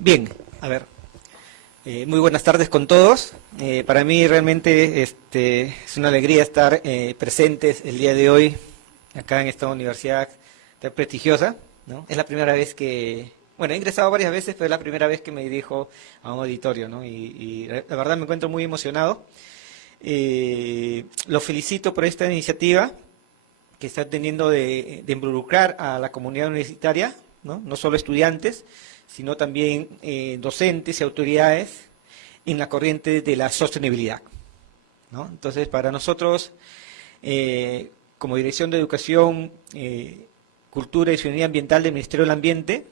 Bien, a ver, muy buenas tardes con todos. Para mí realmente es una alegría estar presentes el día de hoy acá en esta universidad tan prestigiosa, ¿no? Es la primera vez que, bueno, he ingresado varias veces, pero es la primera vez que me dirijo a un auditorio, ¿no? Y la verdad me encuentro muy emocionado. Lo felicito por esta iniciativa que está teniendo de involucrar a la comunidad universitaria, ¿no? No solo estudiantes, sino también docentes y autoridades en la corriente de la sostenibilidad, ¿no? Entonces, para nosotros, como Dirección de Educación, Cultura y Ciudadanía Ambiental del Ministerio del Ambiente,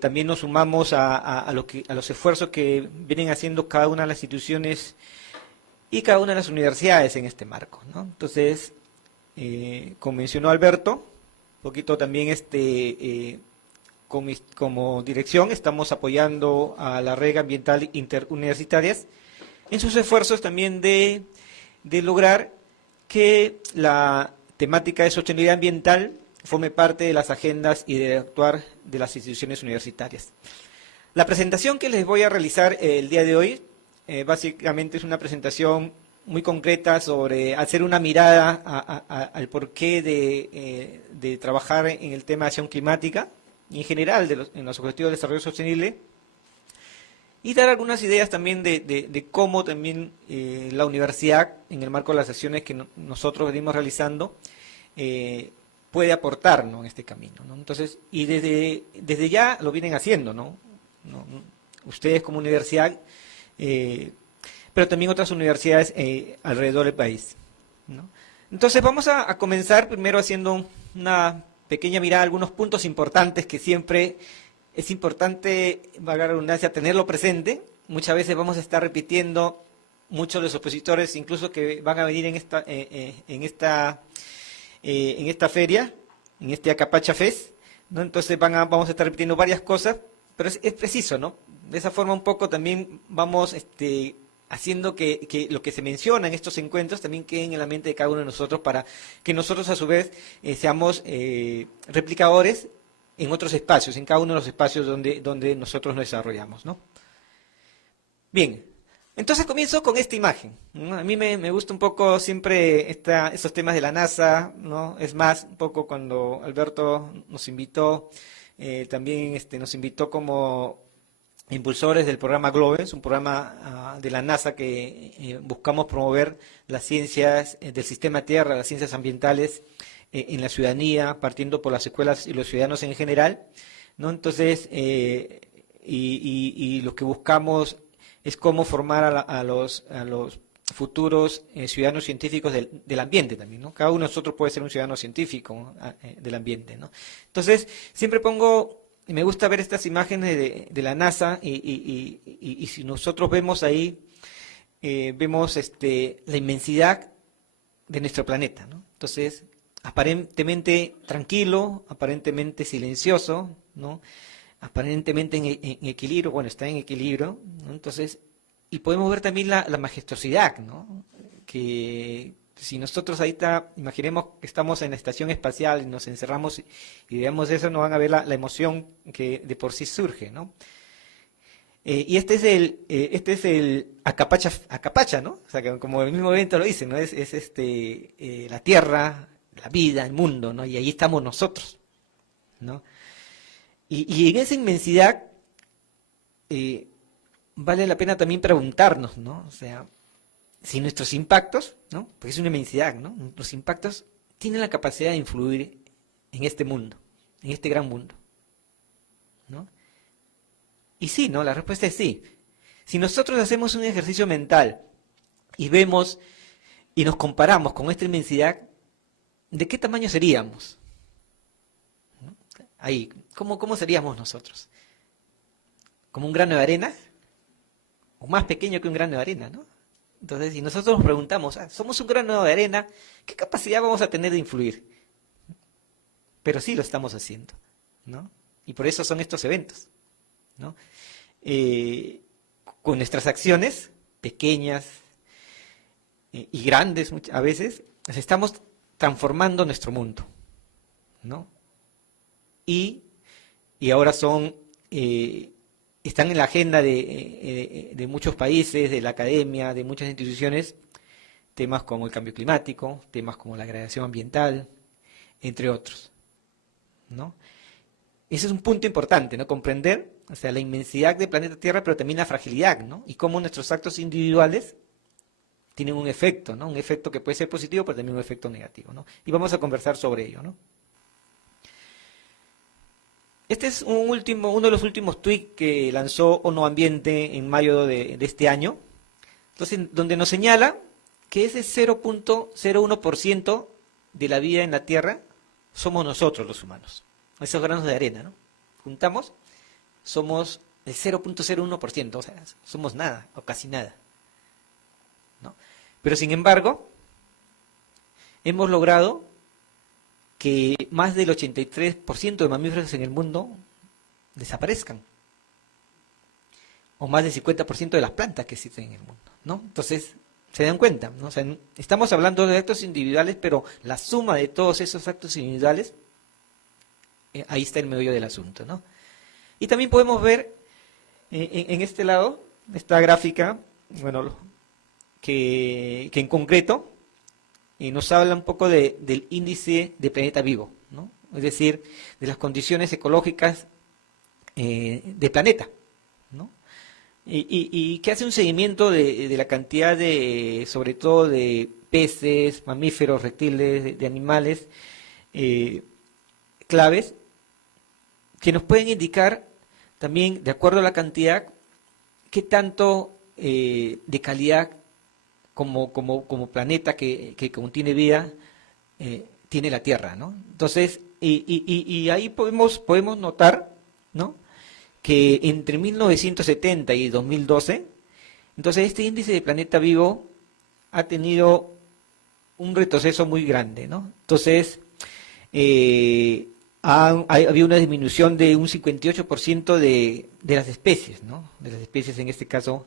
también nos sumamos a los esfuerzos que vienen haciendo cada una de las instituciones y cada una de las universidades en este marco, ¿no? Entonces, como mencionó Alberto, un poquito también como dirección estamos apoyando a la red ambiental interuniversitarias en sus esfuerzos también de lograr que la temática de sostenibilidad ambiental forme parte de las agendas y de actuar de las instituciones universitarias. La presentación que les voy a realizar el día de hoy básicamente es una presentación muy concreta sobre hacer una mirada al porqué de trabajar en el tema de acción climática y en general en los objetivos de desarrollo sostenible, y dar algunas ideas también de cómo también la universidad, en el marco de las acciones que nosotros venimos realizando, puede aportar, ¿no?, en este camino, ¿no? Entonces, y desde ya lo vienen haciendo, ¿no? Ustedes como universidad, pero también otras universidades alrededor del país, ¿no? Entonces vamos a comenzar primero haciendo una pequeña mirada a algunos puntos importantes que siempre es importante, valga la redundancia, tenerlo presente. Muchas veces vamos a estar repitiendo muchos de los opositores, incluso que van a venir en esta feria, en este Acapacha Fest, ¿no? Entonces vamos a estar repitiendo varias cosas, pero es preciso, ¿no? De esa forma un poco también vamos haciendo que lo que se menciona en estos encuentros también quede en la mente de cada uno de nosotros, para que nosotros a su vez seamos replicadores en otros espacios, en cada uno de los espacios donde nosotros nos desarrollamos, ¿no? Bien, entonces comienzo con esta imagen, ¿no? A mí me gusta un poco siempre estos temas de la NASA, ¿no? Es más, un poco cuando Alberto nos invitó, también nos invitó como impulsores del programa GLOBES, un programa de la NASA que buscamos promover las ciencias del sistema Tierra, las ciencias ambientales en la ciudadanía, partiendo por las escuelas y los ciudadanos en general, ¿no? Entonces, y lo que buscamos es cómo formar a los futuros ciudadanos científicos del ambiente también, ¿no? Cada uno de nosotros puede ser un ciudadano científico, ¿no?, del ambiente, ¿no? Entonces, siempre me gusta ver estas imágenes de la NASA y si nosotros vemos ahí, vemos la inmensidad de nuestro planeta, ¿no? Entonces, aparentemente tranquilo, aparentemente silencioso, ¿no?, aparentemente en equilibrio, bueno, está en equilibrio, ¿no? Entonces, y podemos ver también la majestuosidad, ¿no?, que si nosotros ahorita imaginemos que estamos en la estación espacial y nos encerramos y veamos eso, nos van a ver la emoción que de por sí surge, ¿no? Y este es el Acapacha, ¿no? O sea, que como el mismo evento lo dice, ¿no? Es la Tierra, la vida, el mundo, ¿no? Y ahí estamos nosotros, ¿no? Y en esa inmensidad vale la pena también preguntarnos, ¿no? O sea, si nuestros impactos, ¿no?, porque es una inmensidad, ¿no?, nuestros impactos tienen la capacidad de influir en este mundo, en este gran mundo, ¿no? Y sí, ¿no? La respuesta es sí. Si nosotros hacemos un ejercicio mental y vemos y nos comparamos con esta inmensidad, ¿de qué tamaño seríamos? ¿No? Ahí, ¿cómo seríamos nosotros? ¿Como un grano de arena? ¿O más pequeño que un grano de arena, ¿no? Entonces, si nosotros nos preguntamos, somos un grano de arena, ¿qué capacidad vamos a tener de influir? Pero sí lo estamos haciendo, ¿no? Y por eso son estos eventos, ¿no? Con nuestras acciones, pequeñas y grandes a veces, estamos transformando nuestro mundo, ¿no? Y ahora son están en la agenda de muchos países, de la academia, de muchas instituciones, temas como el cambio climático, temas como la degradación ambiental, entre otros, ¿no? Ese es un punto importante, ¿no? Comprender, o sea, la inmensidad del planeta Tierra, pero también la fragilidad, ¿no? Y cómo nuestros actos individuales tienen un efecto, ¿no? Un efecto que puede ser positivo, pero también un efecto negativo, ¿no? Y vamos a conversar sobre ello, ¿no? Este es uno de los últimos tweets que lanzó ONU Ambiente en mayo de este año, entonces, donde nos señala que ese 0.01% de la vida en la Tierra somos nosotros los humanos, esos granos de arena, ¿no? Juntamos, somos el 0.01%, o sea, somos nada o casi nada, ¿no? Pero sin embargo, hemos logrado que más del 83% de mamíferos en el mundo desaparezcan, o más del 50% de las plantas que existen en el mundo, ¿no? Entonces, se dan cuenta, ¿no? O sea, estamos hablando de actos individuales, pero la suma de todos esos actos individuales, ahí está el meollo del asunto, ¿no? Y también podemos ver en este lado, esta gráfica, bueno, que en concreto nos habla un poco del índice de planeta vivo, ¿no? Es decir, de las condiciones ecológicas del planeta, ¿no? Y que hace un seguimiento de la cantidad sobre todo de peces, mamíferos, reptiles, de animales claves, que nos pueden indicar también, de acuerdo a la cantidad, qué tanto de calidad como planeta que contiene vida tiene la Tierra, ¿no? Entonces, y ahí podemos notar, ¿no?, que entre 1970 y 2012, entonces este índice de planeta vivo ha tenido un retroceso muy grande, ¿no? Entonces, ha habido una disminución de un 58% de las especies, ¿no? De las especies, en este caso,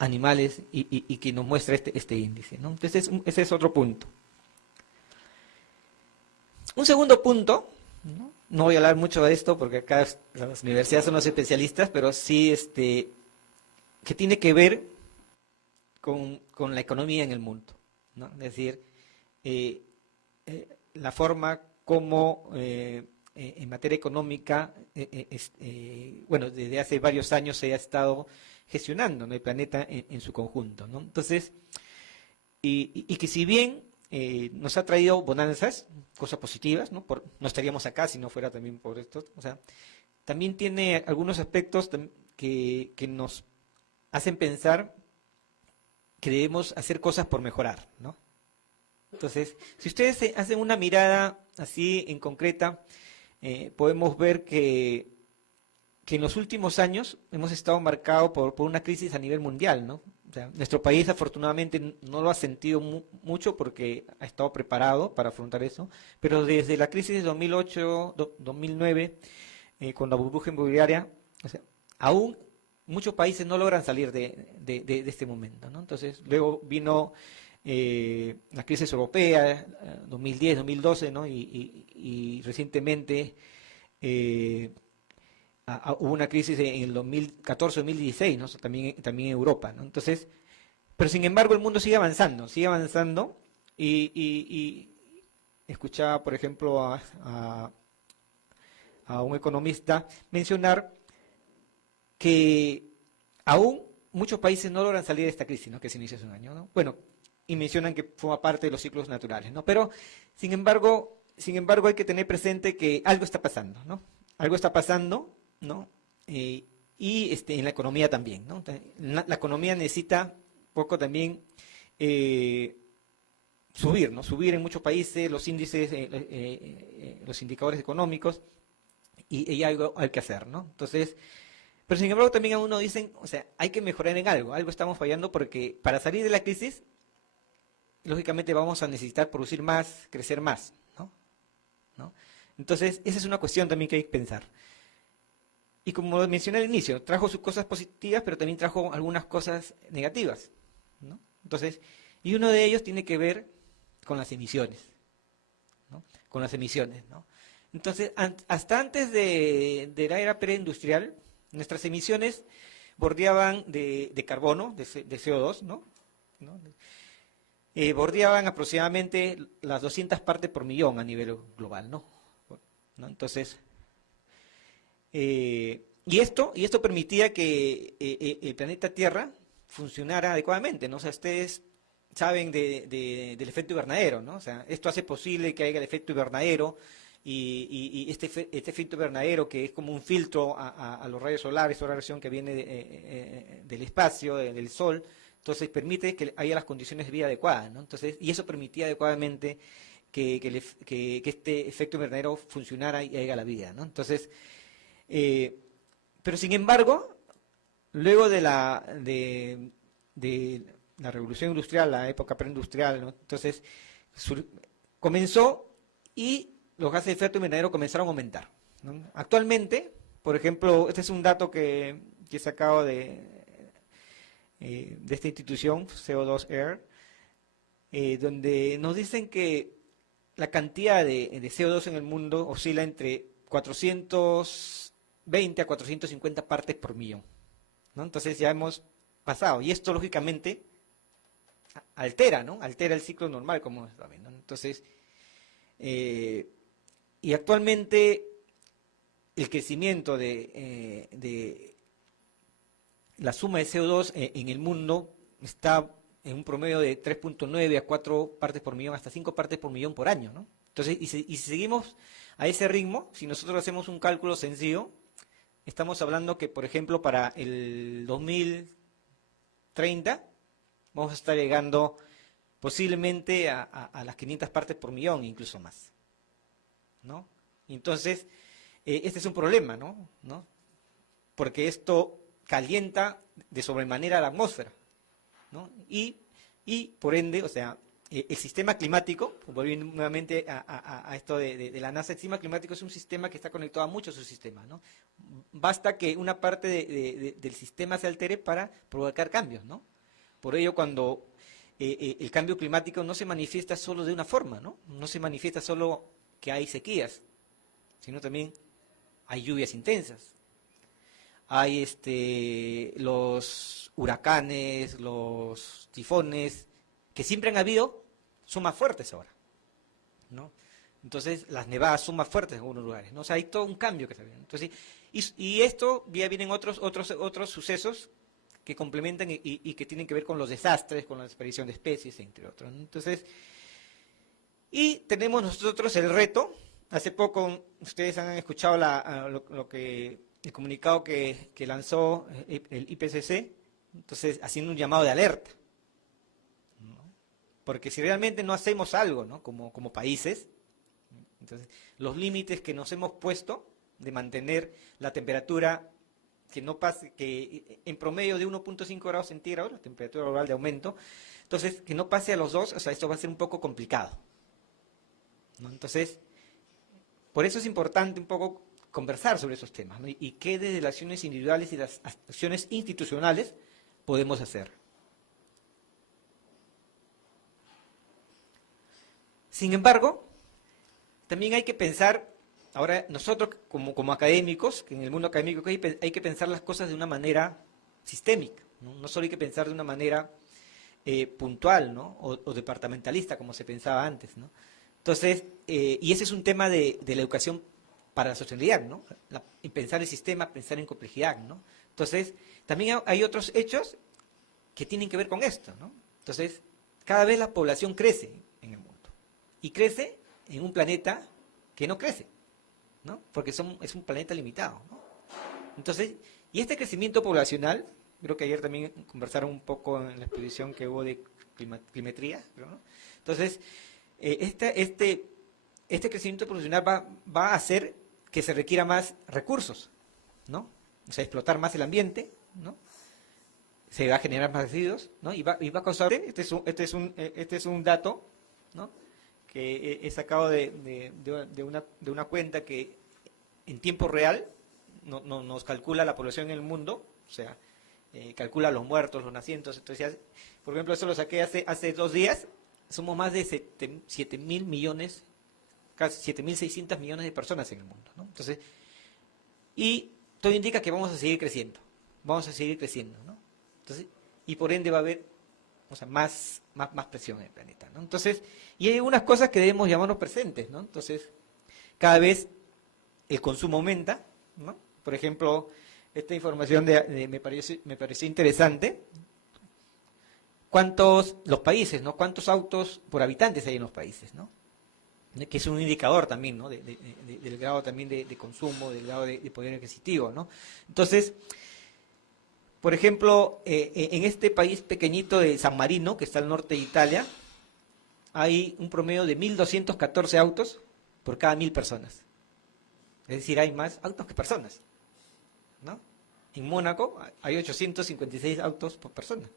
animales, y que nos muestra este índice, ¿no? Entonces, ese es otro punto. Un segundo punto, ¿no? No voy a hablar mucho de esto porque acá las universidades son los especialistas, pero sí que tiene que ver con la economía en el mundo, ¿no? Es decir, la forma como en materia económica, bueno, desde hace varios años se ha estado gestionando, ¿no?, el planeta en su conjunto, ¿no? Entonces, y que si bien nos ha traído bonanzas, cosas positivas, ¿no? No estaríamos acá si no fuera también por esto, o sea, también tiene algunos aspectos que nos hacen pensar que debemos hacer cosas por mejorar, ¿no? Entonces, si ustedes hacen una mirada así en concreta, podemos ver que en los últimos años hemos estado marcados por una crisis a nivel mundial, ¿no? O sea, nuestro país afortunadamente no lo ha sentido mucho porque ha estado preparado para afrontar eso, pero desde la crisis de 2008, 2009, con la burbuja inmobiliaria, o sea, aún muchos países no logran salir de este momento, ¿no? Entonces, luego vino la crisis europea, 2010, 2012, ¿no? Y recientemente hubo una crisis en el 2014-2016, ¿no? También en Europa, ¿no? Entonces, pero sin embargo el mundo sigue avanzando y escuchaba, por ejemplo, a un economista mencionar que aún muchos países no logran salir de esta crisis, ¿no?, que se inició hace un año, ¿no? Bueno, y mencionan que forma parte de los ciclos naturales, ¿no? Pero, sin embargo hay que tener presente que algo está pasando, ¿no? Algo está pasando, ¿no? Y en la economía también, ¿no? La economía necesita poco también subir, ¿no? Subir en muchos países los índices, los indicadores económicos, y algo hay que hacer, ¿no? Entonces, pero sin embargo también a uno dicen, o sea, hay que mejorar en algo estamos fallando, porque para salir de la crisis, lógicamente vamos a necesitar producir más, crecer más, ¿no? Entonces, esa es una cuestión también que hay que pensar. Y como mencioné al inicio, trajo sus cosas positivas, pero también trajo algunas cosas negativas, ¿no? Entonces, y uno de ellos tiene que ver con las emisiones, ¿no? Con las emisiones, ¿no? Entonces, hasta antes de la era preindustrial, Nuestras emisiones bordeaban de carbono, de CO2, ¿no? Bordeaban aproximadamente las 200 partes por millón a nivel global, ¿no? Entonces, y esto permitía que el planeta Tierra funcionara adecuadamente, ¿no? O sea, ustedes saben del efecto invernadero, ¿no? O sea, esto hace posible que haya el efecto invernadero y este efecto invernadero, que es como un filtro a los rayos solares, toda la radiación que viene del espacio, del Sol, entonces permite que haya las condiciones de vida adecuadas, ¿no? Entonces, y eso permitía adecuadamente que este efecto invernadero funcionara y haya la vida, ¿no? Entonces, pero sin embargo, luego de la revolución industrial, la época preindustrial, ¿no? Entonces comenzó y los gases de efecto invernadero comenzaron a aumentar, ¿no? Actualmente, por ejemplo, este es un dato que he sacado de esta institución, CO2 Air, donde nos dicen que la cantidad de CO2 en el mundo oscila entre 420 a 450 partes por millón, ¿no? Entonces ya hemos pasado, y esto lógicamente altera, ¿no? Altera el ciclo normal, como saben, ¿no? Entonces, y actualmente el crecimiento de la suma de CO2 en el mundo está en un promedio de 3.9 a 4 partes por millón, hasta 5 partes por millón por año, ¿no? Entonces, y si seguimos a ese ritmo, si nosotros hacemos un cálculo sencillo, estamos hablando que, por ejemplo, para el 2030 vamos a estar llegando posiblemente a las 500 partes por millón, incluso más, ¿no? Entonces, este es un problema, ¿no? Porque esto calienta de sobremanera la atmósfera, ¿no? Y por ende, o sea, el sistema climático, volviendo nuevamente a esto de la NASA, el sistema climático es un sistema que está conectado a muchos subsistemas, ¿no? Basta que una parte del sistema se altere para provocar cambios, ¿no? Por ello, cuando el cambio climático no se manifiesta solo de una forma, ¿no? No se manifiesta solo que hay sequías, sino también hay lluvias intensas. Hay los huracanes, los tifones, que siempre han habido, son más fuertes ahora, ¿no? Entonces, las nevadas son más fuertes en algunos lugares, ¿no? O sea, hay todo un cambio que se ve. Entonces, y esto, ya vienen otros sucesos que complementan y que tienen que ver con los desastres, con la desaparición de especies, entre otros, ¿no? Entonces, y tenemos nosotros el reto. Hace poco, ustedes han escuchado el comunicado que lanzó el IPCC, entonces haciendo un llamado de alerta, ¿no? Porque si realmente no hacemos algo, ¿no? como países, entonces los límites que nos hemos puesto de mantener la temperatura que no pase, que en promedio de 1.5 grados centígrados, la temperatura global de aumento, entonces que no pase a los 2, o sea, esto va a ser un poco complicado, ¿no? Entonces, por eso es importante un poco conversar sobre esos temas, ¿no? Y qué desde las acciones individuales y las acciones institucionales podemos hacer. Sin embargo, también hay que pensar, ahora nosotros como académicos, que en el mundo académico hay que pensar las cosas de una manera sistémica, ¿no? No solo hay que pensar de una manera puntual, ¿no? o departamentalista, como se pensaba antes, ¿no? Entonces, y ese es un tema de la educación para la sostenibilidad, ¿no? Y pensar el sistema, pensar en complejidad, ¿no? Entonces, también hay otros hechos que tienen que ver con esto, ¿no? Entonces, cada vez la población crece en el mundo. Y crece en un planeta que no crece, ¿no? Porque es un planeta limitado, ¿no? Entonces, y este crecimiento poblacional, creo que ayer también conversaron un poco en la exposición que hubo de climetría, ¿no? Entonces, este crecimiento poblacional va a hacer que se requiera más recursos, ¿no? O sea, explotar más el ambiente, ¿no? Se va a generar más residuos, ¿no? Y va a causar, este es un dato, ¿no? Que he sacado de una cuenta que en tiempo real nos calcula la población en el mundo, o sea, calcula los muertos, los nacientes. Entonces, por ejemplo, eso lo saqué hace 2 días. Somos más de 7.000 millones, casi 7.600 millones de personas en el mundo, ¿no? Entonces, y todo indica que vamos a seguir creciendo, ¿no? Entonces, y por ende va a haber, o sea, más presión en el planeta, ¿no? Entonces, y hay unas cosas que debemos llamarnos presentes, ¿no? Entonces, cada vez el consumo aumenta, ¿no? Por ejemplo, esta información me pareció interesante. Los países, ¿no? ¿Cuántos autos por habitantes hay en los países, ¿no? Que es un indicador también, ¿no? Del grado también de consumo, del grado de poder adquisitivo, ¿no? Entonces, por ejemplo, en este país pequeñito de San Marino, que está al norte de Italia, hay un promedio de 1.214 autos por cada 1.000 personas. Es decir, hay más autos que personas, ¿no? En Mónaco hay 856 autos por persona.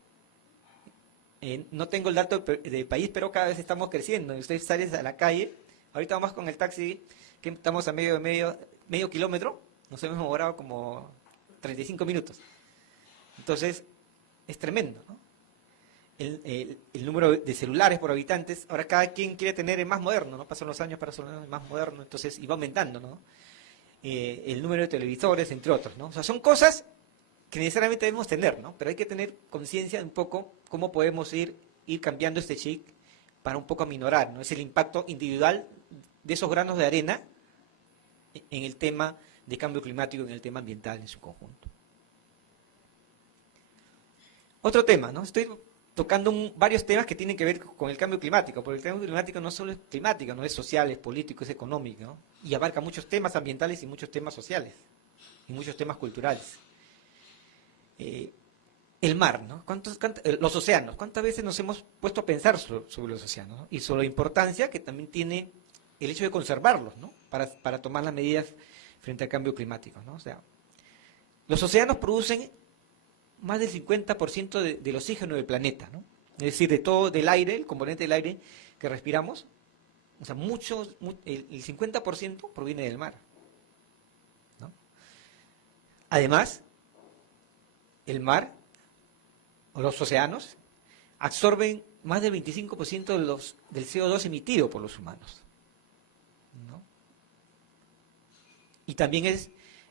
No tengo el dato del país, pero cada vez estamos creciendo. Y ustedes salen a la calle, ahorita vamos con el taxi, que estamos a medio kilómetro, nos hemos demorado como 35 minutos. Entonces, es tremendo, ¿no? El número de celulares por habitantes, ahora cada quien quiere tener el más moderno, ¿no? Pasan los años para ser el más moderno, entonces, y va aumentando, ¿no? El número de televisores, entre otros, ¿no? O sea, son cosas que necesariamente debemos tener, ¿no? Pero hay que tener conciencia de un poco cómo podemos ir cambiando este chip para un poco aminorar, ¿no? Es el impacto individual de esos granos de arena en el tema de cambio climático, en el tema ambiental en su conjunto. Otro tema, ¿no? Estoy tocando varios temas que tienen que ver con el cambio climático, porque el cambio climático no solo es climático, no es social, es político, es económico, ¿no? Y abarca muchos temas ambientales y muchos temas sociales, y muchos temas culturales. El mar, ¿no? Los océanos, ¿cuántas veces nos hemos puesto a pensar sobre los océanos, ¿no? Y sobre la importancia que también tiene el hecho de conservarlos, ¿no? Para tomar las medidas frente al cambio climático, ¿no? O sea, los océanos producen más del 50% del oxígeno del planeta, ¿no? Es decir, del aire, el componente del aire que respiramos, o sea, el 50% proviene del mar, ¿no? Además, el mar o los océanos absorben más del 25% del CO2 emitido por los humanos, ¿no? Y también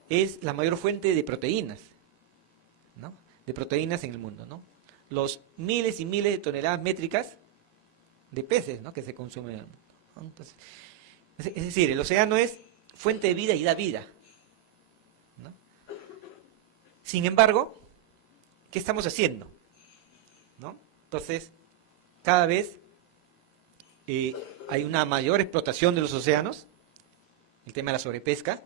es la mayor fuente de proteínas, ¿no? De proteínas en el mundo, ¿no? Los miles y miles de toneladas métricas de peces, ¿no? Que se consumen en el mundo, ¿no? Entonces, es decir, el océano es fuente de vida y da vida, ¿no? Sin embargo, ¿qué estamos haciendo? ¿No? Entonces, cada vez hay una mayor explotación de los océanos, el tema de la sobrepesca,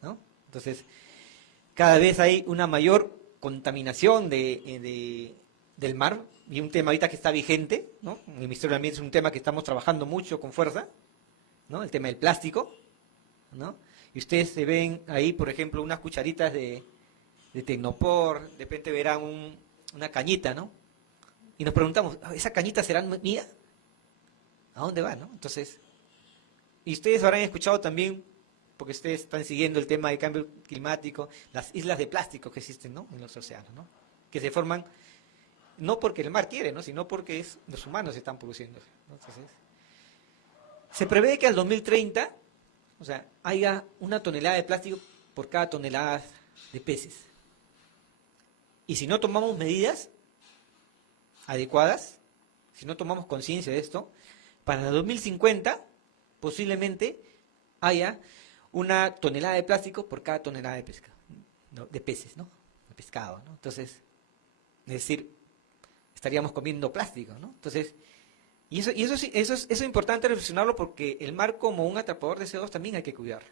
¿no? Entonces, cada vez hay una mayor contaminación del mar, y un tema ahorita que está vigente, ¿no? En el Ministerio del Ambiente es un tema que estamos trabajando mucho con fuerza, ¿no? El tema del plástico, ¿no? Y ustedes se ven ahí, por ejemplo, unas cucharitas de Tecnopor, de repente verán una cañita, ¿no? Y nos preguntamos, ¿esa cañita será mía? ¿A dónde va, no? Entonces, y ustedes habrán escuchado también, porque ustedes están siguiendo el tema de cambio climático, las islas de plástico que existen, ¿no? En los océanos, ¿no? Que se forman no porque el mar quiere, ¿no? Sino porque los humanos están produciendo, ¿no? Entonces, se prevé que al 2030, o sea, haya 1 tonelada de plástico por cada tonelada de peces. Y si no tomamos medidas adecuadas, si no tomamos conciencia de esto, para el 2050 posiblemente haya 1 tonelada de plástico por cada tonelada de pesca, ¿no? De peces, ¿no? De pescado, ¿no? Entonces, es decir, estaríamos comiendo plástico, ¿no? Entonces, y eso es importante reflexionarlo, porque el mar, como un atrapador de CO2, también hay que cuidarlo,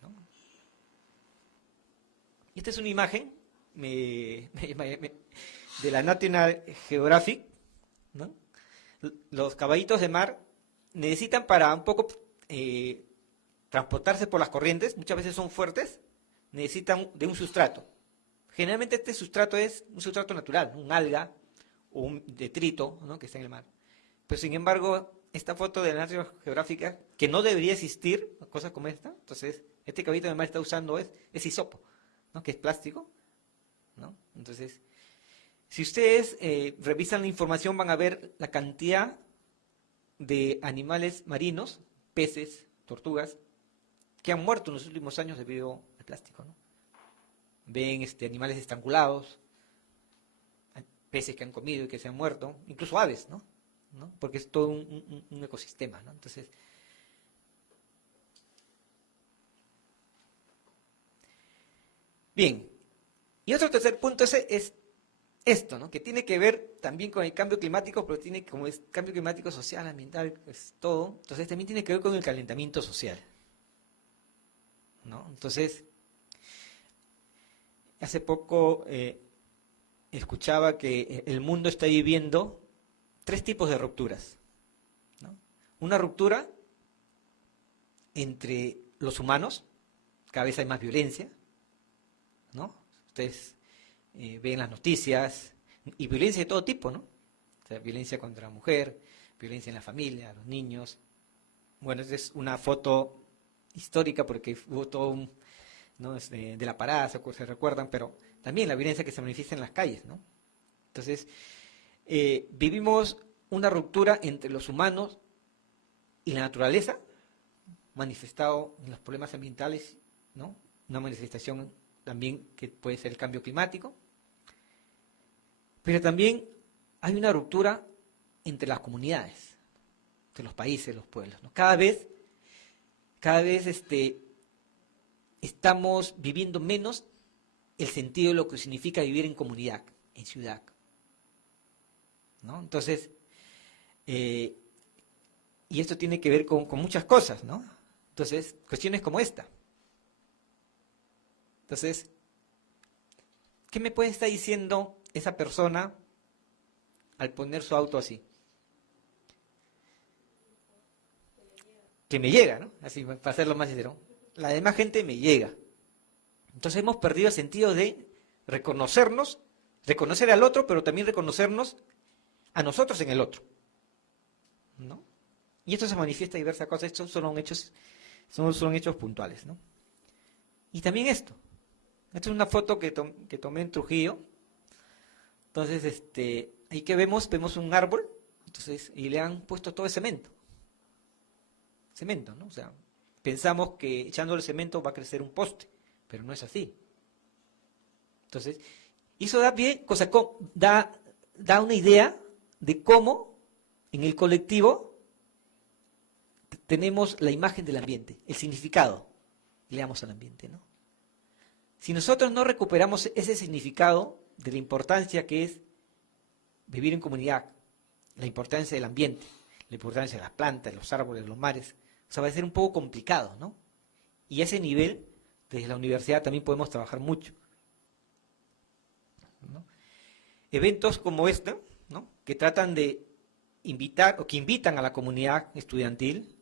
¿no? Y esta es una imagen de la National Geographic, ¿no? Los caballitos de mar necesitan, para un poco transportarse por las corrientes, muchas veces son fuertes, necesitan de un sustrato. Generalmente este sustrato es un sustrato natural, un alga o un detrito, ¿no? Que está en el mar. Pero sin embargo, esta foto de la National Geographic, que no debería existir, cosas como esta, entonces este caballito de mar está usando es hisopo, ¿no? Que es plástico, ¿no? Entonces, si ustedes revisan la información, van a ver la cantidad de animales marinos, peces, tortugas, que han muerto en los últimos años debido al plástico, ¿no? ven animales estrangulados, peces que han comido y que se han muerto, incluso aves, ¿no? Porque es todo un ecosistema, ¿no? Entonces, bien, y otro tercer punto es esto, ¿no? Que tiene que ver también con el cambio climático, pero tiene como es cambio climático social, ambiental, es todo. Entonces también tiene que ver con el calentamiento social, ¿no? Entonces, hace poco escuchaba que el mundo está viviendo 3 tipos de rupturas, ¿no? Una ruptura entre los humanos, cada vez hay más violencia, ¿no? Ustedes ven las noticias, y violencia de todo tipo, ¿no? O sea, violencia contra la mujer, violencia en la familia, los niños. Bueno, esta es una foto histórica porque hubo todo un, ¿no? De la parada, se recuerdan, pero también la violencia que se manifiesta en las calles, ¿no? Entonces, vivimos una ruptura entre los humanos y la naturaleza, manifestado en los problemas ambientales, ¿no? Una manifestación también que puede ser el cambio climático, pero también hay una ruptura entre las comunidades, entre los países, los pueblos, ¿no? Cada vez estamos viviendo menos el sentido de lo que significa vivir en comunidad, en ciudad, ¿no? Entonces, y esto tiene que ver con muchas cosas, ¿no? Entonces, cuestiones como esta. Entonces, ¿qué me puede estar diciendo esa persona al poner su auto así? Que me llega, ¿no? Así, para hacerlo más sincero. La demás gente me llega. Entonces hemos perdido el sentido de reconocernos, reconocer al otro, pero también reconocernos a nosotros en el otro, ¿no? Y esto se manifiesta en diversas cosas. Estos son hechos puntuales, ¿no? Y también esto. Esta es una foto que tomé en Trujillo. Entonces, ahí que vemos un árbol, entonces, y le han puesto todo el cemento. Cemento, ¿no? O sea, pensamos que echándole cemento va a crecer un poste, pero no es así. Entonces, eso da una idea de cómo en el colectivo tenemos la imagen del ambiente, el significado que le damos al ambiente, ¿no? Si nosotros no recuperamos ese significado de la importancia que es vivir en comunidad, la importancia del ambiente, la importancia de las plantas, los árboles, los mares, o sea, va a ser un poco complicado, ¿no? Y a ese nivel, desde la universidad también podemos trabajar mucho, ¿no? Eventos como este, ¿no? Que tratan de invitar o que invitan a la comunidad estudiantil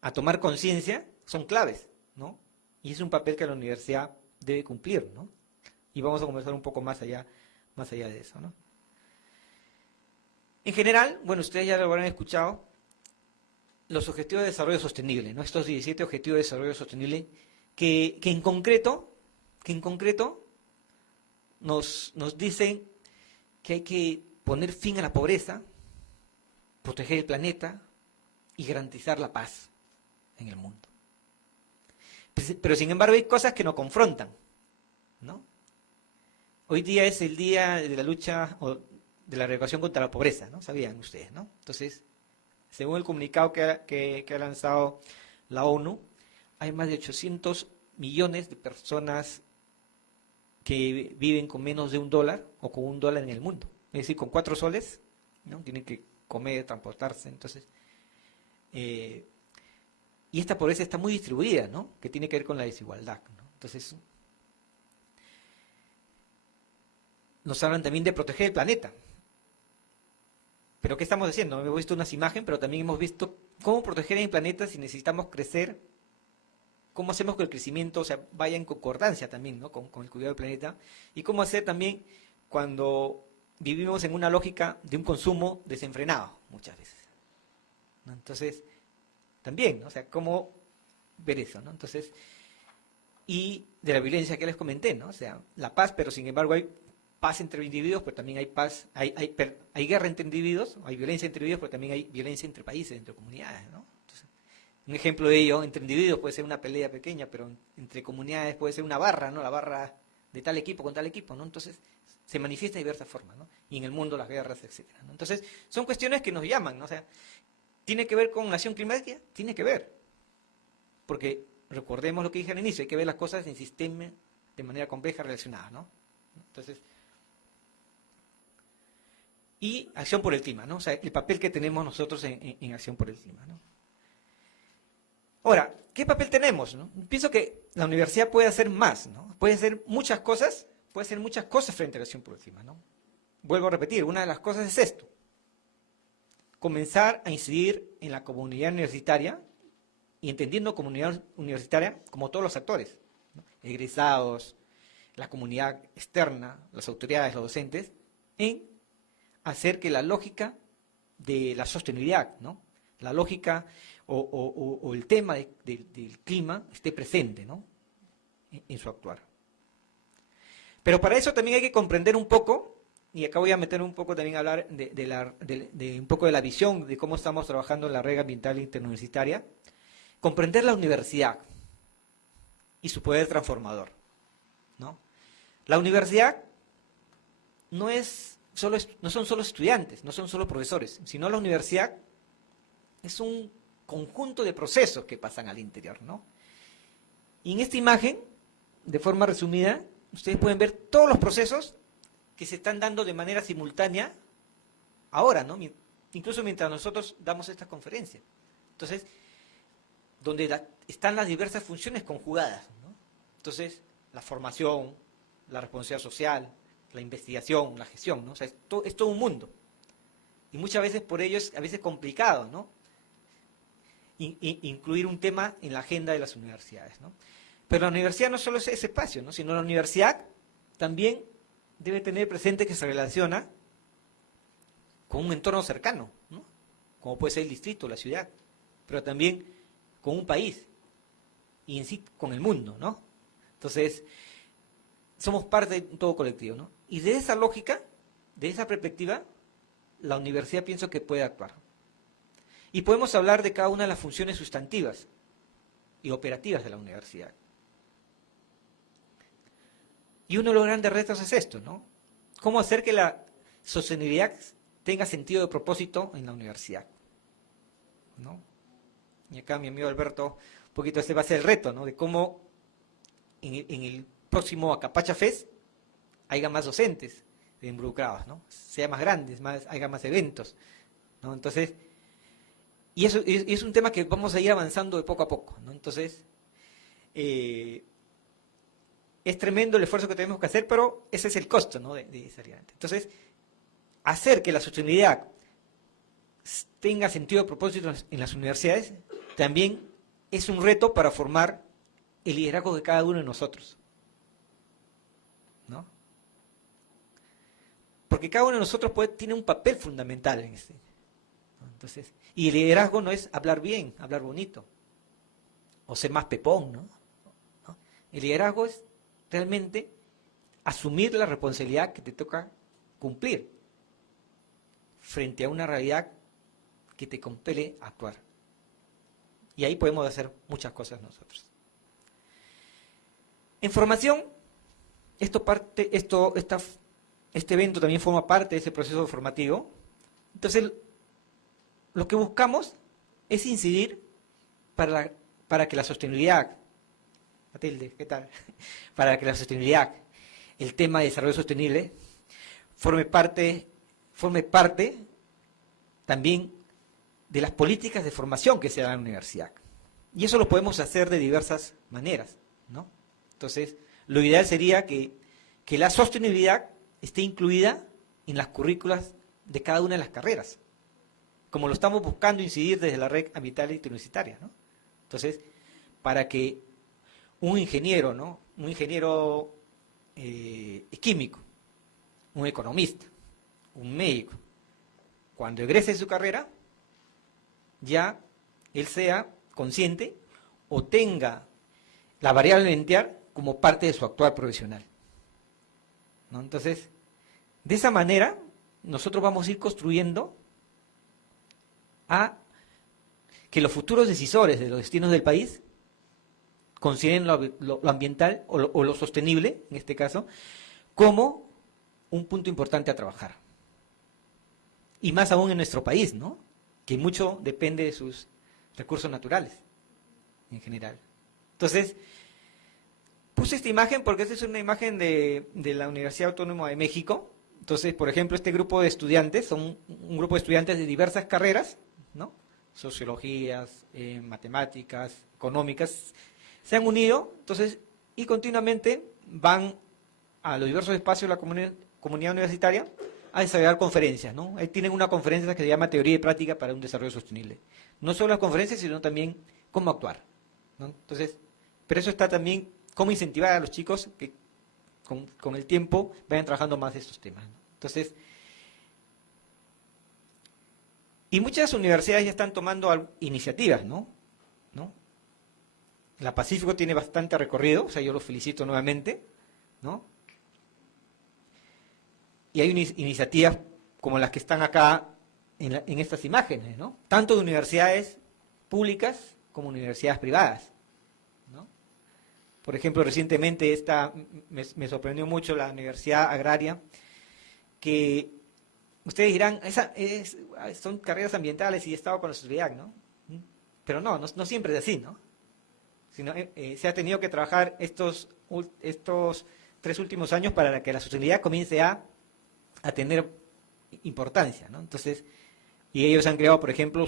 a tomar conciencia, son claves, ¿no? Y es un papel que la universidad debe cumplir, ¿no? Y vamos a conversar un poco más allá de eso, ¿no? En general, bueno, ustedes ya lo habrán escuchado, los objetivos de desarrollo sostenible, ¿no? Estos 17 objetivos de desarrollo sostenible que en concreto nos dicen que hay que poner fin a la pobreza, proteger el planeta y garantizar la paz en el mundo. Pero sin embargo hay cosas que nos confrontan, ¿no? Hoy día es el día de la lucha o de la erradicación contra la pobreza, ¿no? Sabían ustedes, ¿no? Entonces, según el comunicado que ha lanzado la ONU, hay más de 800 millones de personas que viven con menos de $1 o con $1 en el mundo. Es decir, con 4 soles, ¿no? Tienen que comer, transportarse, entonces... y esta pobreza está muy distribuida, ¿no? Que tiene que ver con la desigualdad, ¿no? Entonces, nos hablan también de proteger el planeta. ¿Pero qué estamos haciendo? Hemos visto unas imágenes, pero también hemos visto cómo proteger el planeta si necesitamos crecer, cómo hacemos que el crecimiento, o sea, vaya en concordancia también, ¿no? con el cuidado del planeta, y cómo hacer también cuando vivimos en una lógica de un consumo desenfrenado, muchas veces, ¿no? Entonces, también, ¿no? O sea, cómo ver eso, ¿no? Entonces, y de la violencia que les comenté, ¿no? O sea, la paz, pero sin embargo hay paz entre individuos, pero también hay paz, hay guerra entre individuos, hay violencia entre individuos, pero también hay violencia entre países, entre comunidades, ¿no? Entonces, Un ejemplo de ello, entre individuos puede ser una pelea pequeña, pero entre comunidades puede ser una barra, ¿no? La barra de tal equipo con tal equipo, ¿no? Entonces, se manifiesta de diversas formas, ¿no? Y en el mundo las guerras, etcétera, ¿no? Entonces, son cuestiones que nos llaman, ¿no? O sea, ¿tiene que ver con acción climática? Tiene que ver. Porque, recordemos lo que dije al inicio, hay que ver las cosas en sistemas de manera compleja relacionada, ¿no? Entonces, y acción por el clima, ¿no? O sea, el papel que tenemos nosotros en acción por el clima, ¿no? Ahora, ¿qué papel tenemos, no? Pienso que la universidad puede hacer más, ¿no? Puede hacer muchas cosas frente a la acción por el clima, ¿no? Vuelvo a repetir, una de las cosas es esto: comenzar a incidir en la comunidad universitaria y entendiendo comunidad universitaria como todos los actores, ¿no? Egresados, la comunidad externa, las autoridades, los docentes, en hacer que la lógica de la sostenibilidad, ¿no? La lógica o el tema del clima esté presente, ¿no? En su actuar. Pero para eso también hay que comprender un poco, y acá voy a meter un poco también a hablar de un poco de la visión de cómo estamos trabajando en la red ambiental interuniversitaria, comprender la universidad y su poder transformador, ¿no? La universidad no son solo estudiantes, no son solo profesores, sino la universidad es un conjunto de procesos que pasan al interior, ¿no? Y en esta imagen, de forma resumida, ustedes pueden ver todos los procesos que se están dando de manera simultánea ahora, ¿no? Incluso mientras nosotros damos esta conferencia. Entonces, donde están las diversas funciones conjugadas, ¿no? Entonces, la formación, la responsabilidad social, la investigación, la gestión, ¿no? O sea, es todo un mundo. Y muchas veces por ello es a veces complicado, ¿no? Incluir un tema en la agenda de las universidades, ¿no? Pero la universidad no solo es ese espacio, ¿no? Sino la universidad también debe tener presente que se relaciona con un entorno cercano, ¿no? Como puede ser el distrito, la ciudad, pero también con un país y en sí con el mundo, ¿no? Entonces, somos parte de un todo colectivo, ¿no? Y de esa lógica, de esa perspectiva, la universidad pienso que puede actuar. Y podemos hablar de cada una de las funciones sustantivas y operativas de la universidad. Y uno de los grandes retos es esto, ¿no? ¿Cómo hacer que la sostenibilidad tenga sentido de propósito en la universidad? ¿No? Y acá mi amigo Alberto, un poquito este va a ser el reto, ¿no? De cómo en el próximo Acapacha Fest haya más docentes involucrados, ¿no? Sea más grandes, haya más eventos, ¿no? Entonces, y eso es un tema que vamos a ir avanzando de poco a poco, ¿no? Entonces, es tremendo el esfuerzo que tenemos que hacer, pero ese es el costo, ¿no? de salir adelante. Entonces, hacer que la sostenibilidad tenga sentido de propósito en las universidades también es un reto para formar el liderazgo de cada uno de nosotros, ¿no? Porque cada uno de nosotros tiene un papel fundamental en este. Entonces, y el liderazgo no es hablar bien, hablar bonito, o ser más pepón, ¿no? El liderazgo es realmente asumir la responsabilidad que te toca cumplir frente a una realidad que te compele a actuar. Y ahí podemos hacer muchas cosas nosotros. En formación, este evento también forma parte de ese proceso formativo. Entonces, lo que buscamos es incidir para que la sostenibilidad, Matilde, ¿qué tal? Para que la sostenibilidad, el tema de desarrollo sostenible, forme parte también de las políticas de formación que se dan en la universidad. Y eso lo podemos hacer de diversas maneras, ¿no? Entonces, lo ideal sería que la sostenibilidad esté incluida en las currículas de cada una de las carreras, como lo estamos buscando incidir desde la red ambiental interuniversitaria, ¿no? Entonces, para que un ingeniero, ¿no? Un ingeniero químico, un economista, un médico, cuando egrese de su carrera, ya él sea consciente o tenga la variable ambiental como parte de su actuar profesional, ¿no? Entonces, de esa manera, nosotros vamos a ir construyendo que los futuros decisores de los destinos del país consideren lo ambiental o lo sostenible, en este caso, como un punto importante a trabajar. Y más aún en nuestro país, ¿no? Que mucho depende de sus recursos naturales, en general. Entonces, puse esta imagen porque esta es una imagen de la Universidad Autónoma de México. Entonces, por ejemplo, este grupo de estudiantes, son un grupo de estudiantes de diversas carreras, ¿no? Sociologías, matemáticas, económicas, se han unido, entonces, y continuamente van a los diversos espacios de la comunidad universitaria a desarrollar conferencias, ¿no? Ahí tienen una conferencia que se llama Teoría y Práctica para un Desarrollo Sostenible. No solo las conferencias, sino también cómo actuar, ¿no? Entonces, pero eso está también cómo incentivar a los chicos que con el tiempo vayan trabajando más de estos temas, ¿no? Entonces, y muchas universidades ya están tomando iniciativas, ¿no? La Pacífico tiene bastante recorrido, o sea, yo los felicito nuevamente, ¿no? Y hay iniciativas como las que están acá en estas imágenes, ¿no? Tanto de universidades públicas como universidades privadas, ¿no? Por ejemplo, recientemente me sorprendió mucho la Universidad Agraria, que ustedes dirán, son carreras ambientales y he estado con la sociedad, ¿no? Pero no siempre es así, ¿no? Sino, se ha tenido que trabajar estos 3 últimos años para que la sostenibilidad comience a tener importancia, ¿no? Entonces, y ellos han creado, por ejemplo,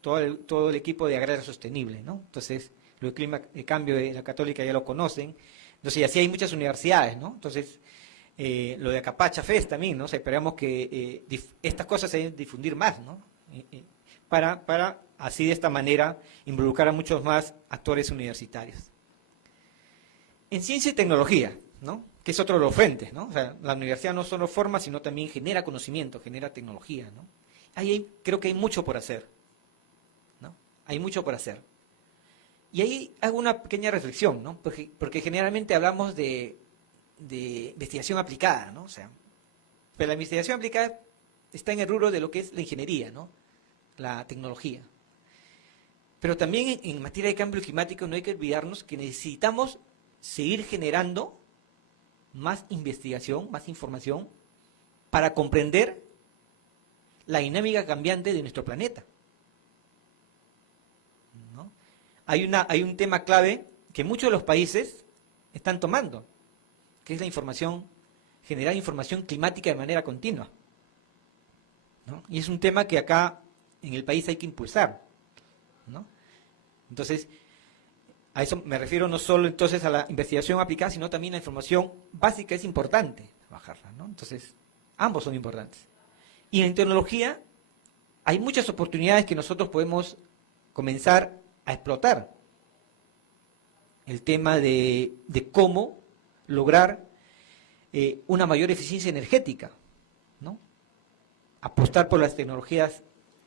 todo el equipo de agraria sostenible, ¿no? Entonces, lo de cambio de la Católica ya lo conocen. Entonces, y así hay muchas universidades, ¿no? Entonces, lo de Acapacha Fest también, ¿no? O sea, esperamos que estas cosas se deben difundir más, ¿no? Para así de esta manera involucrar a muchos más actores universitarios. En ciencia y tecnología, ¿no? Que es otro de los frentes, ¿no? O sea, la universidad no solo forma, sino también genera conocimiento, genera tecnología, ¿no? Creo que hay mucho por hacer, ¿no? Hay mucho por hacer. Y ahí hago una pequeña reflexión, ¿no? Porque generalmente hablamos de investigación aplicada, ¿no? O sea, pero la investigación aplicada está en el rubro de lo que es la ingeniería, ¿no? La tecnología. Pero también en materia de cambio climático no hay que olvidarnos que necesitamos seguir generando más investigación, más información, para comprender la dinámica cambiante de nuestro planeta, ¿no? Hay un tema clave que muchos de los países están tomando, que es generar información climática de manera continua, ¿no? Y es un tema que acá en el país hay que impulsar, ¿no? Entonces, a eso me refiero no solo entonces a la investigación aplicada, sino también a la información básica, es importante trabajarla, ¿no? Entonces, ambos son importantes. Y en tecnología hay muchas oportunidades que nosotros podemos comenzar a explotar. El tema de cómo lograr una mayor eficiencia energética, ¿no? Apostar por las tecnologías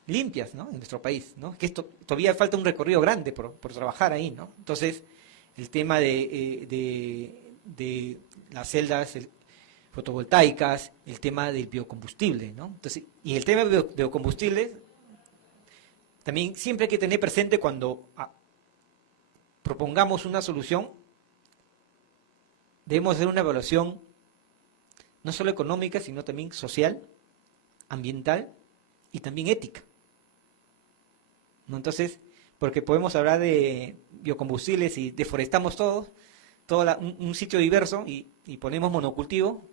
limpias, ¿no? En nuestro país, ¿no? Que esto todavía falta un recorrido grande por trabajar ahí, ¿no? Entonces, el tema de las celdas fotovoltaicas, el tema del biocombustible, ¿no? Entonces, y el tema de biocombustibles también siempre hay que tener presente cuando propongamos una solución, debemos hacer una evaluación no solo económica, sino también social, ambiental y también ética, ¿no? Entonces, porque podemos hablar de biocombustibles y deforestamos todo un sitio diverso y ponemos monocultivo,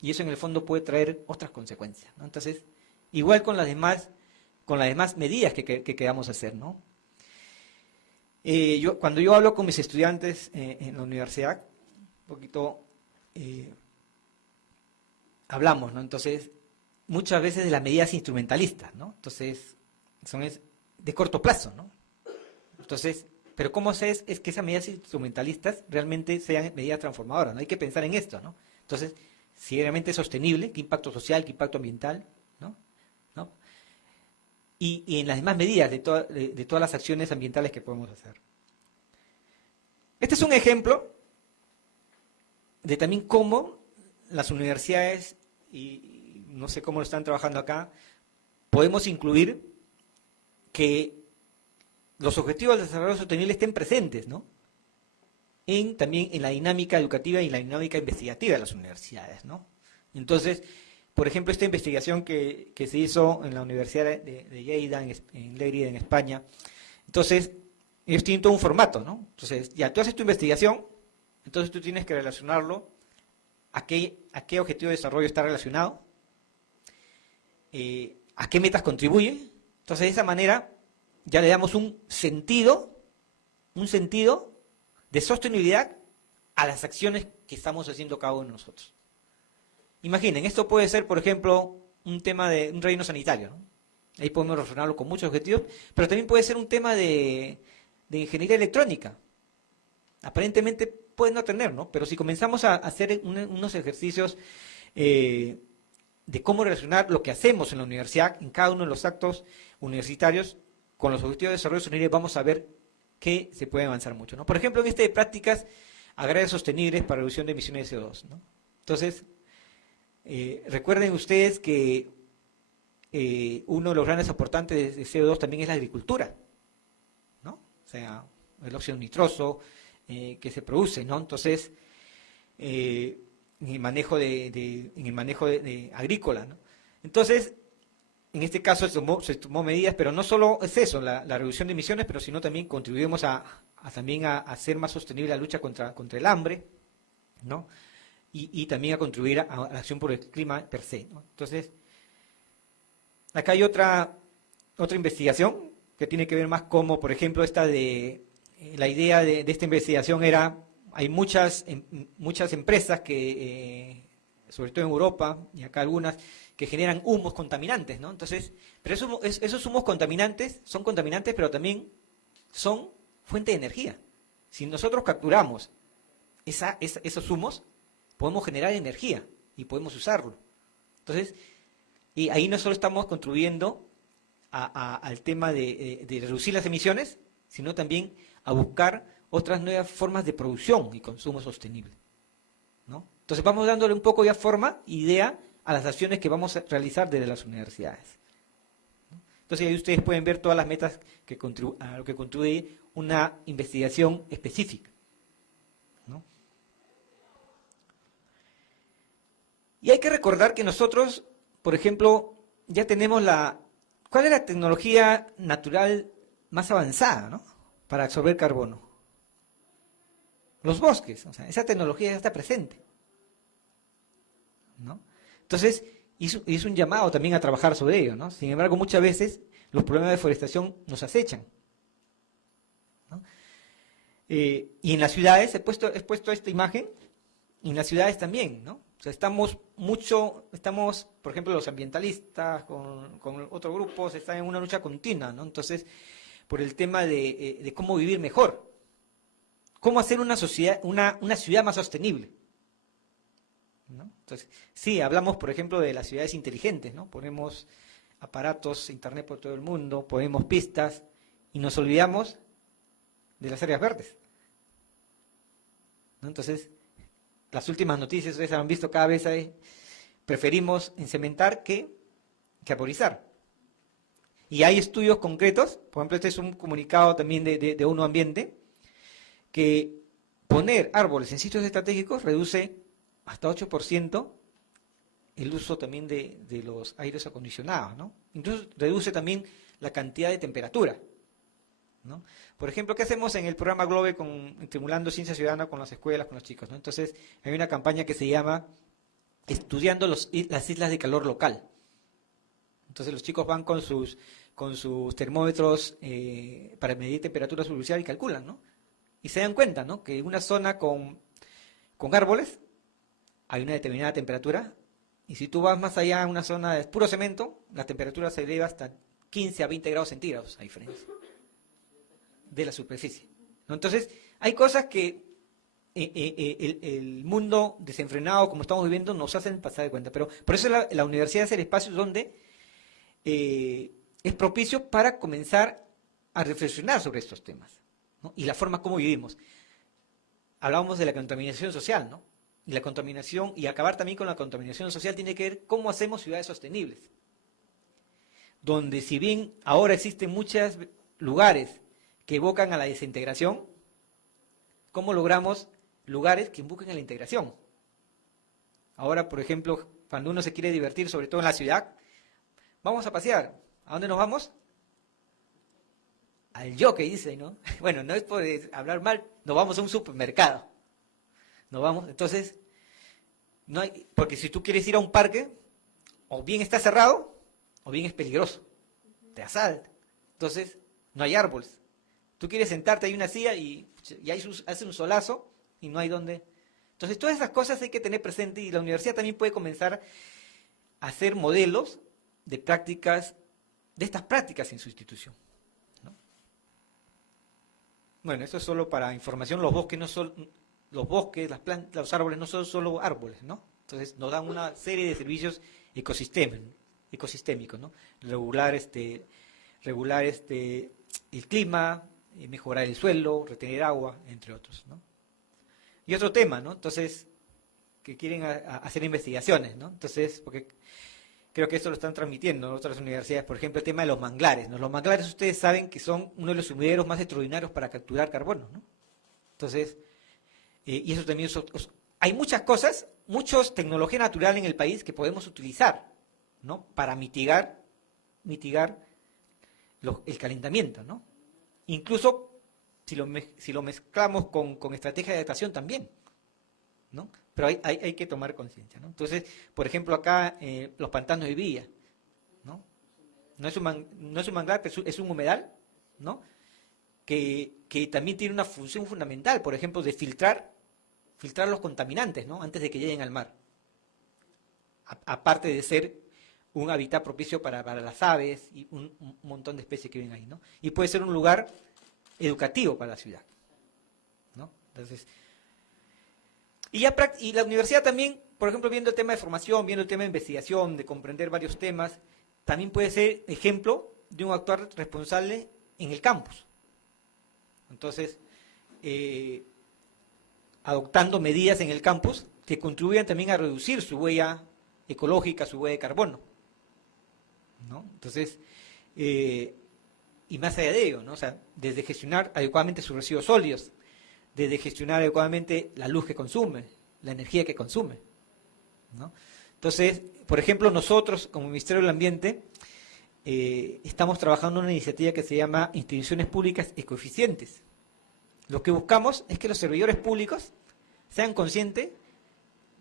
y eso en el fondo puede traer otras consecuencias, ¿no? Entonces, igual con las demás medidas que queramos hacer, ¿no? Cuando yo hablo con mis estudiantes en la universidad, un poquito hablamos, ¿no? Entonces, muchas veces de las medidas instrumentalistas, ¿no? Entonces, son de corto plazo, ¿no? Entonces, pero ¿cómo es que esas medidas instrumentalistas realmente sean medidas transformadoras? ¿No? Hay que pensar en esto, ¿no? Entonces, si realmente es sostenible, qué impacto social, qué impacto ambiental, ¿no? Y en las demás medidas de todas las acciones ambientales que podemos hacer. Este es un ejemplo de también cómo las universidades, y no sé cómo lo están trabajando acá, podemos incluir que los objetivos del desarrollo sostenible estén presentes, ¿no? También en la dinámica educativa y la dinámica investigativa de las universidades, ¿no? Entonces, por ejemplo, esta investigación que se hizo en la Universidad de Lleida, en Lérida, en España, entonces, ellos tienen todo un formato, ¿no? Entonces, ya tú haces tu investigación, entonces tú tienes que relacionarlo a qué objetivo de desarrollo está relacionado, a qué metas contribuye. Entonces, de esa manera, ya le damos un sentido de sostenibilidad a las acciones que estamos haciendo cada uno de nosotros. Imaginen, esto puede ser, por ejemplo, un tema de un relleno sanitario, ¿no? Ahí podemos relacionarlo con muchos objetivos, pero también puede ser un tema de ingeniería electrónica. Aparentemente puede no tener, ¿no? Pero si comenzamos a hacer unos ejercicios de cómo relacionar lo que hacemos en la universidad, en cada uno de los actos universitarios, con los objetivos de desarrollo sostenible, vamos a ver que se puede avanzar mucho, ¿no? Por ejemplo, en este de prácticas agrarias sostenibles para reducción de emisiones de CO2, ¿no? Entonces, recuerden ustedes que uno de los grandes aportantes de CO2 también es la agricultura, ¿no? O sea, el óxido nitroso que se produce, ¿no? Entonces, en el manejo de agrícola, ¿no? Entonces, en este caso se tomó medidas, pero no solo es eso, la reducción de emisiones, pero sino también contribuimos también a hacer más sostenible la lucha contra el hambre, ¿no? Y también a contribuir a la acción por el clima per se, ¿no? Entonces, acá hay otra investigación que tiene que ver más como, por ejemplo, la idea de esta investigación hay muchas empresas que, sobre todo en Europa, y acá algunas, que generan humos contaminantes, ¿no? Entonces, pero esos humos contaminantes son contaminantes, pero también son fuente de energía. Si nosotros capturamos esos humos, podemos generar energía y podemos usarlo. Entonces, y ahí no solo estamos contribuyendo al tema de reducir las emisiones, sino también a buscar otras nuevas formas de producción y consumo sostenible, ¿no? Entonces vamos dándole un poco ya forma, idea a las acciones que vamos a realizar desde las universidades, ¿no? Entonces ahí ustedes pueden ver todas las metas a lo que contribuye una investigación específica, ¿no? Y hay que recordar que nosotros, por ejemplo, ya tenemos ¿cuál es la tecnología natural más avanzada, ¿no?, para absorber carbono? Los bosques, o sea, esa tecnología ya está presente, ¿no? Entonces, es un llamado también a trabajar sobre ello, ¿no? Sin embargo, muchas veces los problemas de deforestación nos acechan, ¿no? Y en las ciudades, he puesto esta imagen, y en las ciudades también, ¿no? O sea, estamos, por ejemplo, los ambientalistas con otros grupos, están en una lucha continua, ¿no? Entonces, por el tema de cómo vivir mejor, cómo hacer una ciudad más sostenible, ¿no? Entonces, sí, hablamos, por ejemplo, de las ciudades inteligentes, ¿no? Ponemos aparatos, internet por todo el mundo, ponemos pistas, y nos olvidamos de las áreas verdes, ¿no? Entonces, las últimas noticias, ustedes han visto, cada vez preferimos encementar que arborizar. Y hay estudios concretos, por ejemplo, este es un comunicado también de ONU Ambiente, que poner árboles en sitios estratégicos reduce hasta 8% el uso también de los aires acondicionados, ¿no? Entonces reduce también la cantidad de temperatura, ¿no? Por ejemplo, ¿qué hacemos en el programa GLOBE estimulando ciencia ciudadana con las escuelas, con los chicos, ¿no? Entonces hay una campaña que se llama Estudiando las islas de calor local. Entonces los chicos van con sus termómetros para medir temperatura superficial y calculan, ¿no? Y se dan cuenta, ¿no?, que en una zona con árboles hay una determinada temperatura, y si tú vas más allá a una zona de puro cemento, la temperatura se eleva hasta 15 a 20 grados centígrados a diferencia de la superficie, ¿no? Entonces, hay cosas que el mundo desenfrenado como estamos viviendo nos hacen pasar de cuenta, pero por eso la universidad es el espacio donde es propicio para comenzar a reflexionar sobre estos temas, ¿no?, y la forma como vivimos. Hablábamos de la contaminación social, ¿no? Y la contaminación, y acabar también con la contaminación social, tiene que ver cómo hacemos ciudades sostenibles. donde si bien ahora existen muchos lugares que evocan a la desintegración, ¿cómo logramos lugares que invoquen a la integración? Ahora, por ejemplo, cuando uno se quiere divertir, sobre todo en la ciudad, vamos a pasear. ¿A dónde nos vamos? Al Jockey, dice, ¿no? Bueno, no es por hablar mal, nos vamos a un supermercado. Nos vamos, entonces, no hay, porque si tú quieres ir a un parque, o bien está cerrado, o bien es peligroso. Te asalta. Entonces, no hay árboles. Tú quieres sentarte, hay una silla y hace un solazo y no hay dónde. Entonces, todas esas cosas hay que tener presente y la universidad también puede comenzar a hacer modelos de prácticas, de estas prácticas en su institución, ¿no? Bueno, eso es solo para información. Los bosques no son, los bosques, las plantas, los árboles no son solo árboles, ¿no? Entonces nos dan una serie de servicios ecosistémicos, ¿no? Regular el clima, mejorar el suelo, retener agua, entre otros, ¿no? Y otro tema, ¿no? Entonces, que quieren hacer investigaciones, ¿no? Entonces, porque creo que esto lo están transmitiendo en otras universidades, por ejemplo, el tema de los manglares, ¿no? Los manglares ustedes saben que son uno de los sumideros más extraordinarios para capturar carbono, ¿no? Entonces, y eso también hay muchas cosas, muchas tecnología natural en el país que podemos utilizar, ¿no? Para mitigar el calentamiento, ¿no? Incluso si lo mezclamos con estrategias de adaptación también, ¿no? Pero hay que tomar conciencia, ¿no? Entonces, por ejemplo, acá los pantanos de Villa, ¿no? No es un manglar, pero es un humedal, ¿no? Que también tiene una función fundamental, por ejemplo, de filtrar los contaminantes, ¿no? Antes de que lleguen al mar. Aparte de ser un hábitat propicio para las aves y un montón de especies que viven ahí, ¿no? Y puede ser un lugar educativo para la ciudad, ¿no? Entonces, y la universidad también, por ejemplo, viendo el tema de formación, viendo el tema de investigación, de comprender varios temas, también puede ser ejemplo de un actuar responsable en el campus. Entonces, adoptando medidas en el campus que contribuyan también a reducir su huella ecológica, su huella de carbono, ¿no? Entonces, y más allá de ello, ¿no? O sea, desde gestionar adecuadamente sus residuos sólidos, desde gestionar adecuadamente la luz que consume, la energía que consume, ¿no? Entonces, por ejemplo, nosotros como Ministerio del Ambiente estamos trabajando en una iniciativa que se llama Instituciones Públicas Ecoeficientes. Lo que buscamos es que los servidores públicos sean conscientes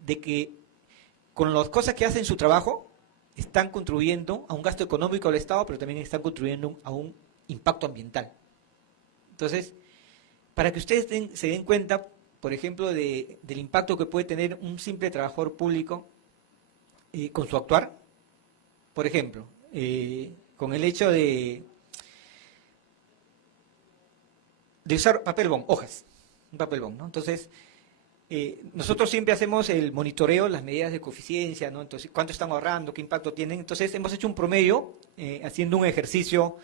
de que con las cosas que hacen su trabajo están contribuyendo a un gasto económico del Estado, pero también están contribuyendo a un impacto ambiental. Entonces, para que ustedes se den cuenta, por ejemplo, del impacto que puede tener un simple trabajador público con su actuar, por ejemplo, con el hecho de usar papel bond, hojas, un papel bond, ¿no? Entonces, nosotros siempre hacemos el monitoreo, las medidas de coeficiencia, ¿no? Entonces, cuánto están ahorrando, qué impacto tienen. Entonces, hemos hecho un promedio, haciendo un ejercicio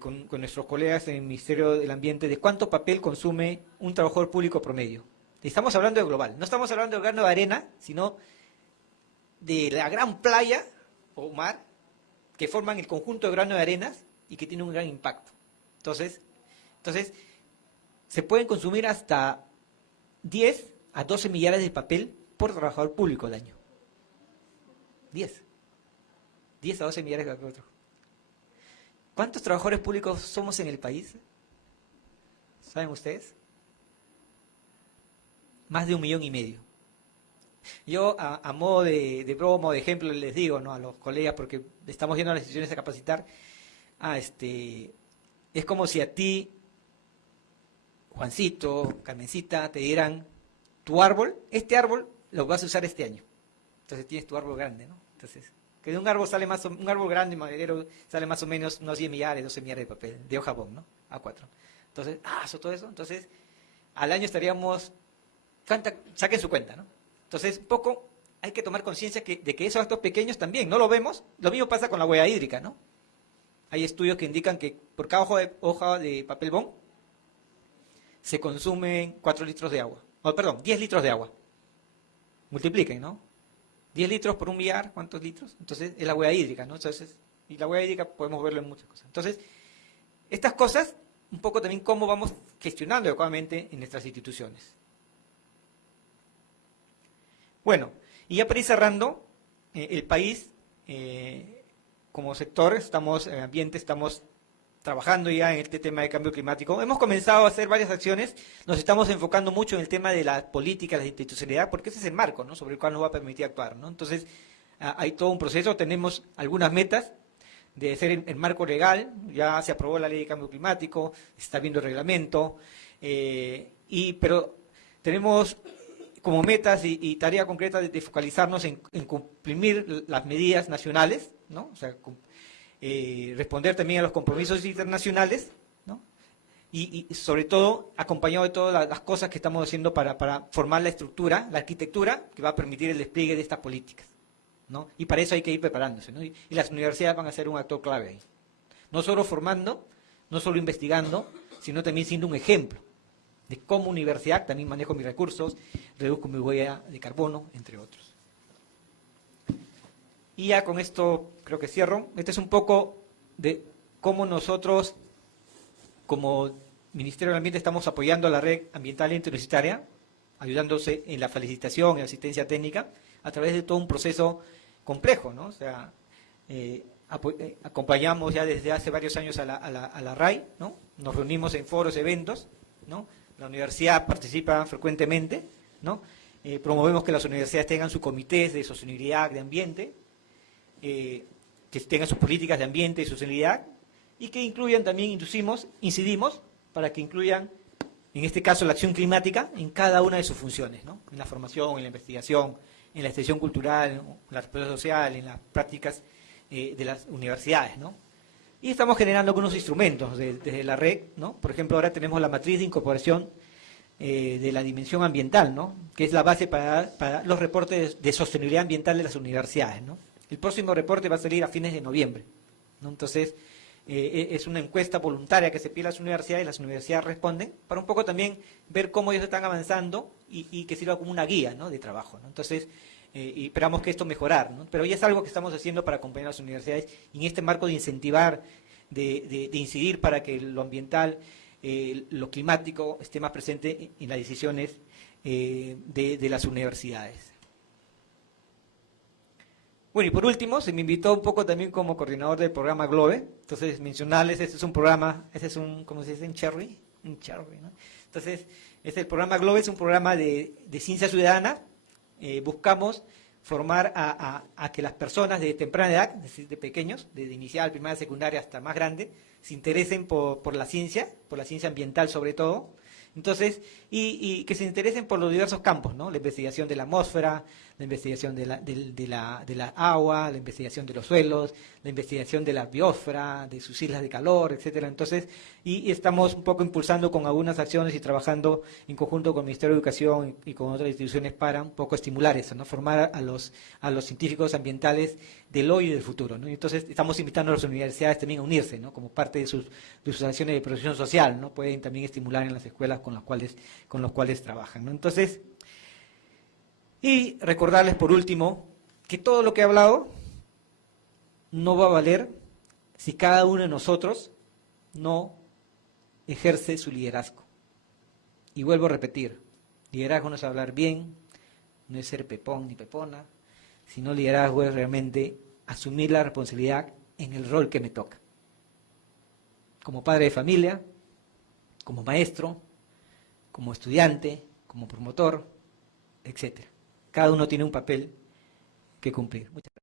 con nuestros colegas en el Ministerio del Ambiente, de cuánto papel consume un trabajador público promedio. Estamos hablando de global, no estamos hablando del grano de arena, sino de la gran playa o mar que forman el conjunto de granos de arenas y que tiene un gran impacto. Entonces, se pueden consumir hasta 10 a 12 millares de papel por trabajador público al año. 10 a 12 millares de papel. ¿Cuántos trabajadores públicos somos en el país? ¿Saben ustedes? Más de 1,5 millones. Yo, a modo de broma, de ejemplo, les digo, ¿no?, a los colegas, porque estamos yendo a las instituciones a capacitar, es como si a ti, Juancito, Carmencita, te dieran tu árbol, este árbol lo vas a usar este año. Entonces tienes tu árbol grande, ¿no? Entonces, que de un árbol un árbol grande, maderero, sale más o menos unos 10 millares, 12 millares de papel, de hoja bond, ¿no? A4. Entonces, todo eso. Entonces, al año estaríamos, saquen su cuenta, ¿no? Entonces, poco hay que tomar conciencia de que esos actos pequeños también, no lo vemos, lo mismo pasa con la huella hídrica, ¿no? Hay estudios que indican que por cada hoja de papel bond se consumen 4 litros de agua. 10 litros de agua. Multipliquen, ¿no? 10 litros por un millar, ¿cuántos litros? Entonces, es la huella hídrica, ¿no? Entonces, Y la huella hídrica podemos verlo en muchas cosas. Entonces, estas cosas, un poco también cómo vamos gestionando adecuadamente en nuestras instituciones. Bueno, y ya para ir cerrando, el país, como sector, ambiente, estamos trabajando ya en este tema de cambio climático. Hemos comenzado a hacer varias acciones, nos estamos enfocando mucho en el tema de la política, la institucionalidad, porque ese es el marco, ¿no?, sobre el cual nos va a permitir actuar, ¿no? Entonces, hay todo un proceso, tenemos algunas metas de ser el marco legal, ya se aprobó la ley de cambio climático, se está viendo el reglamento, pero tenemos como metas y tarea concreta de focalizarnos en cumplir las medidas nacionales, ¿no? O sea, responder también a los compromisos internacionales, ¿no? Y sobre todo, acompañado de todas las cosas que estamos haciendo para formar la estructura, la arquitectura que va a permitir el despliegue de estas políticas, ¿no? Y para eso hay que ir preparándose, ¿no? Y las universidades van a ser un actor clave ahí. No solo formando, no solo investigando, sino también siendo un ejemplo de cómo universidad también manejo mis recursos, reduzco mi huella de carbono, entre otros. Y ya con esto creo que cierro. Este es un poco de cómo nosotros, como Ministerio del Ambiente, estamos apoyando a la red ambiental interuniversitaria, ayudándose en la felicitación, en la asistencia técnica, a través de todo un proceso complejo, ¿no? O sea, acompañamos ya desde hace varios años a la RAI, ¿no? Nos reunimos en foros, eventos, ¿no? La universidad participa frecuentemente, ¿no? Promovemos que las universidades tengan sus comités de sostenibilidad de ambiente, que tengan sus políticas de ambiente y sostenibilidad, y que incluyan también, incidimos para que incluyan, en este caso, la acción climática en cada una de sus funciones, ¿no? En la formación, en la investigación, en la extensión cultural, en la respuesta social, en las prácticas de las universidades, ¿no? Y estamos generando algunos instrumentos desde la red, ¿no? Por ejemplo, ahora tenemos la matriz de incorporación de la dimensión ambiental, ¿no? Que es la base para los reportes de sostenibilidad ambiental de las universidades, ¿no? El próximo reporte va a salir a fines de noviembre, ¿no? Entonces, es una encuesta voluntaria que se pide a las universidades responden, para un poco también ver cómo ellos están avanzando y que sirva como una guía, ¿no?, de trabajo, ¿no? Entonces, y esperamos que esto mejorar, ¿no? Pero ya es algo que estamos haciendo para acompañar a las universidades y en este marco de incentivar, de incidir para que lo ambiental, lo climático esté más presente en las decisiones de las universidades. Bueno, y por último, se me invitó un poco también como coordinador del programa GLOBE, entonces mencionarles, este es un programa, ¿cómo se dice? Un cherry, ¿no? Entonces, el programa GLOBE es un programa de ciencia ciudadana. Buscamos formar a que las personas de temprana edad, es decir, de pequeños, desde inicial, primaria, secundaria hasta más grande, se interesen por la ciencia ambiental sobre todo. Entonces, y que se interesen por los diversos campos, ¿no? La investigación de la atmósfera, la investigación de la agua, la investigación de los suelos, la investigación de la biosfera, de sus islas de calor, etcétera. Entonces, y estamos un poco impulsando con algunas acciones y trabajando en conjunto con el Ministerio de Educación y con otras instituciones para un poco estimular eso, ¿no? Formar a los científicos ambientales del hoy y del futuro, ¿no? Y entonces estamos invitando a las universidades también a unirse, ¿no? Como parte de sus acciones de protección social, ¿no? Pueden también estimular en las escuelas con los cuales trabajan, ¿no? Entonces, y recordarles por último que todo lo que he hablado no va a valer si cada uno de nosotros no ejerce su liderazgo. Y vuelvo a repetir, liderazgo no es hablar bien, no es ser pepón ni pepona, sino liderazgo es realmente asumir la responsabilidad en el rol que me toca. Como padre de familia, como maestro, como estudiante, como promotor, etcétera. Cada uno tiene un papel que cumplir. Muchas gracias.